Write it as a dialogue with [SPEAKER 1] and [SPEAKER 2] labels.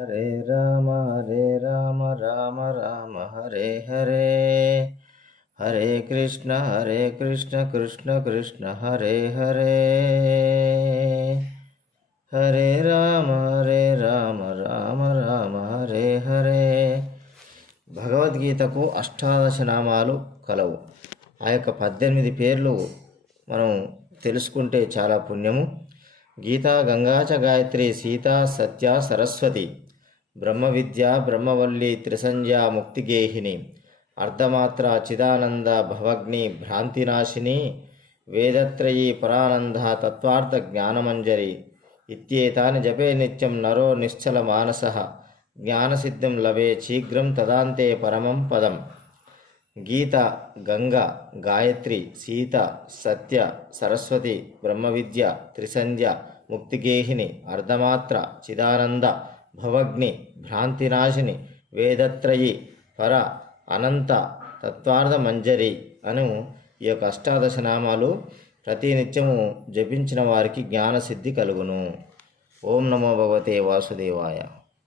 [SPEAKER 1] హరే రామ హరే రామ రామ రామ హరే హరే. హరే కృష్ణ హరే కృష్ణ కృష్ణ కృష్ణ హరే హరే. హరే రామ హరే రామ రామ రామ హరే హరే. భగవద్గీతకు అష్టాదశ నామాలు కలవు. ఆ యొక్క పద్దెనిమిది పేర్లు మనం తెలుసుకుంటే చాలా పుణ్యము. గీతా గంగాచ గాయత్రి సీతా సత్య సరస్వతి బ్రహ్మ విద్య బ్రహ్మవల్లి త్రిసంధ్యా ముక్తిగేహిని అర్ధమాత్ర చిదానంద భవగ్ని భ్రాంతినాశిని వేదత్రయీ పరానంద తత్వార్థ జ్ఞానమంజరి ఇత్యేతాని జపే నిత్యం నరో నిశ్చల మానస జ్ఞానసిద్ధిం లభే శీఘ్రం తదాంతే పరమం పదం. గీత గంగ గాయత్రి సీత సత్య సరస్వతి బ్రహ్మవిద్య త్రిసంధ్య ముక్తిగేహిని అర్ధమాత్ర చిదానంద భవగ్ని భ్రాంతినాశిని వేదత్రయి పర అనంత తత్వార్థ మంజరి అను ఈ యొక్క అష్టాదశ నామాలు ప్రతినిత్యము జపించిన వారికి జ్ఞానసిద్ధి కలుగును. ఓం నమో భగవతే వాసుదేవాయ.